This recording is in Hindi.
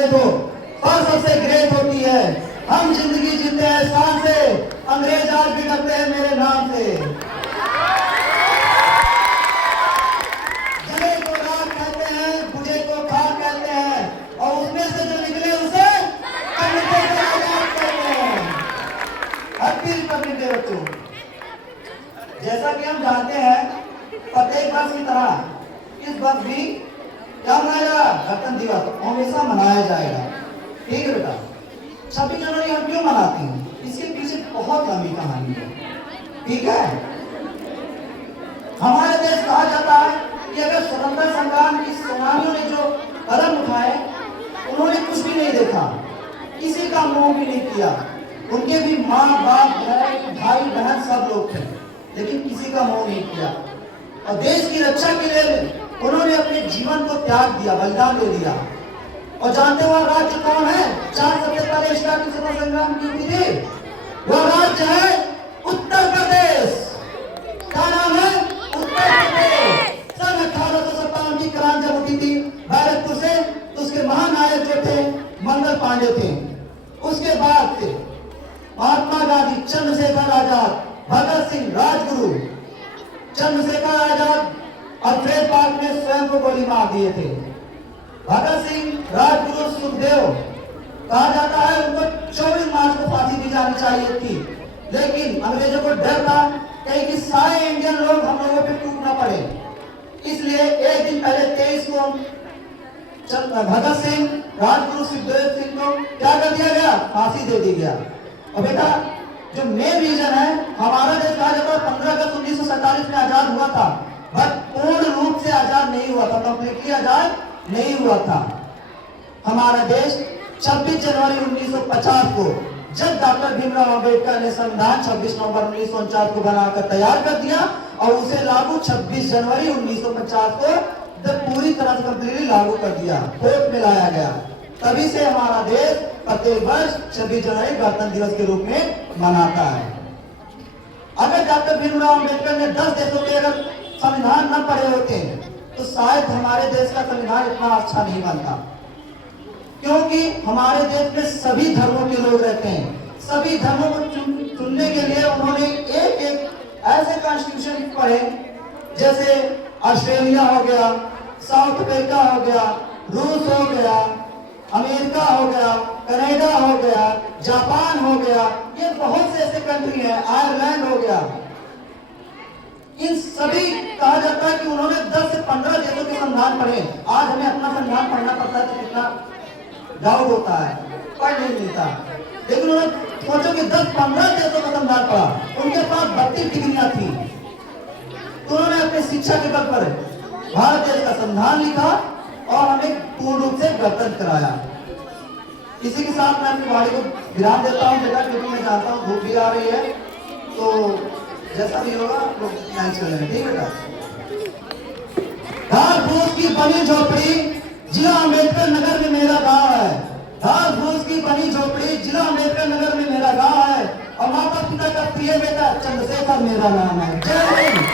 ग्रेट हो, पर सबसे ग्रेट होती है हम जिंदगी जीते हैं शान से, अंग्रेज आज भी डरते हैं मेरे नाम से। जले को राख कहते हैं, बुझे को खाक कहते हैं, और उसमें से जो निकले उसे कविता का आजाद कहते हैं। हैप्पी रिपब्लिक डे बच्चों। जैसा कि हम जानते हैं प्रत्येक वर्ष की तरह इस वर्ष भी क्या मनाया, गणतंत्र दिवस हमेशा मनाया जाएगा। ठीक है बेटा, 26 जनवरी हम क्यों मनाते हैं, इसके पीछे बहुत लंबी कहानी है। ठीक है, हमारे देश कहा जाता है कि अगर स्वतंत्रता संग्राम की सेनानियों ने जो कदम उठाए उन्होंने कुछ भी नहीं देखा, किसी का मोह भी नहीं किया, उनके भी माँ बाप भाई बहन सब लोग थे, लेकिन किसी का मोह नहीं किया, और देश की रक्षा के लिए उन्होंने अपने जीवन को त्याग दिया, बलिदान दे दिया। और जानते हो राज्य कौन है, 4 सबसे पहले स्टार्टिंग स्वतंत्रता संग्राम की हुई थी, वह राज्य है उत्तर प्रदेश। क्या नाम है, उत्तर प्रदेश। सन 1857 की क्रांति जब उठी थी बैरकपुर से, तो उसके महानायक जो थे मंगल पांडे थे। उसके बाद थे महात्मा गांधी, चंद्रशेखर आजाद, भगत सिंह, राजगुरु, चंद्रशेखर आजाद अल्फ्रेड पार्क में स्वयं को गोली मार दिए थे। भगत सिंह, राजगुरु, सुखदेव, कहा जाता है उनको 24 मार्च को फांसी दी जानी चाहिए थी, लेकिन अंग्रेजों को डर था कहीं कि सारे इंडियन लोग हम लोगों पे टूट ना पड़े, इसलिए एक दिन पहले 23 को भगत सिंह, राजगुरु, सुखदेव सिंह को क्या कर दिया गया, फांसी दे दी गया। और बेटा जो मेन रीजन है, हमारा देश कहा जाता है 15 अगस्त 1947 में आजाद हुआ था, बट पूर्ण रूप से आजाद नहीं हुआ था, कंप्लीटली आजाद नहीं हुआ था। हमारा देश 26 जनवरी 1950 को जब डॉक्टर भीमराव अंबेडकर ने संविधान 26 नवंबर 1949 को बनाकर तैयार कर दिया और उसे लागू 26 जनवरी 1950 को जब पूरी तरह से कंप्लीटली लागू कर दिया, वोट में लाया गया, तभी से हमारा देश प्रत्येक वर्ष 26 जनवरी गणतंत्र दिवस के रूप में मनाता है। अगर डॉक्टर भीमराव अंबेडकर ने 10 देशों के अगर संविधान न पढ़े होते तो शायद हमारे देश का संविधान इतना अच्छा नहीं बनता, क्योंकि हमारे देश में सभी धर्मों के लोग रहते हैं। सभी धर्मों को चुनने के लिए उन्होंने एक एक ऐसे कॉन्स्टिट्यूशन पढ़े, जैसे ऑस्ट्रेलिया हो गया, साउथ अफ्रीका हो गया, रूस हो गया, अमेरिका हो गया, कनाडा हो गया, जापान हो गया, ये बहुत से ऐसे कंट्री हैं, आयरलैंड हो गया। इन सभी कहा जाता है कि उन्होंने 10 से 15 देशों के संविधान पढ़े। आज हमें अपना संविधान पढ़ना पड़ता है तो कितना डाउट होता है, पढ़ नहीं मिलता, लेकिन उन्होंने सोचो कि 10-15 देशों का संविधान पढ़ा, उनके पास 32 डिग्रियां थी, तो उन्होंने अपनी शिक्षा के बल पर भारत देश का संविधान लिखा और हमें पूर्ण रूप से गणतंत्र कराया। इसी के साथ मैं अपनी वाणी को विराम देता हूँ बेटा, क्योंकि मैं जानता हूँ धूप भी आ रही है, तो जैसा भी होगा आप लोग मैच कर लेंगे। ठीक है बेटा। धार फूस की बनी झोपड़ी, जिला अम्बेडकर नगर में मेरा गांव है। धार फूस की बनी झोपड़ी, जिला अम्बेडकर नगर में मेरा गांव है, और माता पिता का प्रिय बेटा चंद्रशेखर मेरा नाम है। जय हिंद।